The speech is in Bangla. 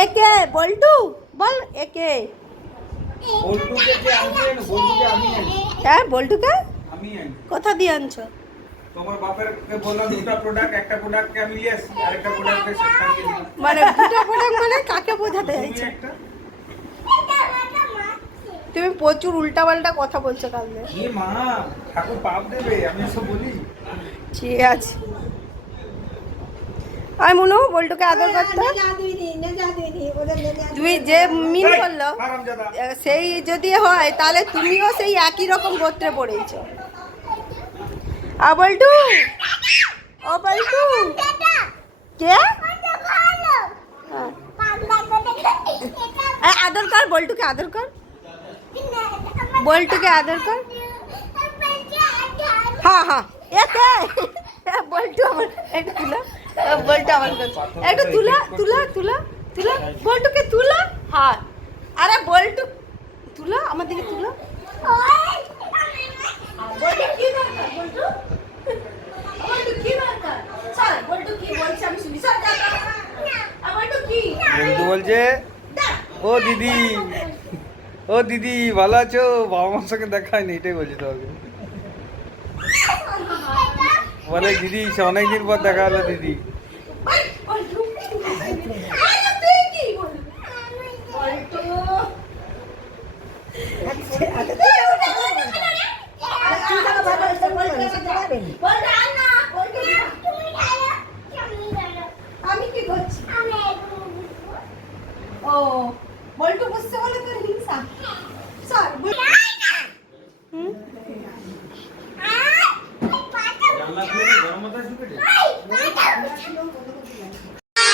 একে বল্টু বল একে বল্টুকে কে আনছেন? বল্টুকে আমি আনি। হ্যাঁ বল্টুকে আমি আনি। কোথা দিয়ে আনছো? তোমার বাপেরকে বললাম দুটো প্রোডাক্ট, একটা প্রোডাক্টকে আমি নিয়ে আসছি, আরেকটা প্রোডাক্টকে সারিয়ে দিলাম। মানে দুটো প্রোডাক্ট মানে কাকে বোঝাতে তুমি চাইছো? একটা তুমি প্রচুর উল্টাপাল্টা কথা বলছো কালকে। এ মা, ঠাকুর পাপ দেবে, আমি এসব বলি? ঠিক আছে। আমি মনে হয় বল্টুকে আদর করতে তুমি যে মিন এই, করলো হারামজাদা। সেই যদি হয় তাহলে তুমিও সেই একই রকম গোত্রে পড়েছো। আ বল্টু, ও বল্টু কে? হ্যাঁ। আদর কর বল্টুকে, আদর কর বল্টুকে, আদর কর। হ্যাঁ হ্যাঁ একে বল্টু আমার একটু তুলো, বল্টু আমার কাছে একটু তুলো তুলো তুলো তুলো বল্টুকে তুলো। হ্যাঁ আরে বল্টু তুলো, আমার দিকে তুলো। বল্টু কি দরকার বল্টু? বল্টু কি দরকার? চল বল্টু কি বলছে আমি শুনি। চল যা বল্টু কি বল্টু বলছে, ও দিদি, ও দিদি ভালো আছো? বাবা মার সঙ্গে দেখায়নি, এটাই বলছি তোমাকে। বলে দিদি সে অনেকদিন পর দেখা হলো দিদি। বল্টু আরে তুই কি বল বল্টু আমি কি করছি? ও বল্টু বুঝতে বলে তোর হিংসা। স্যার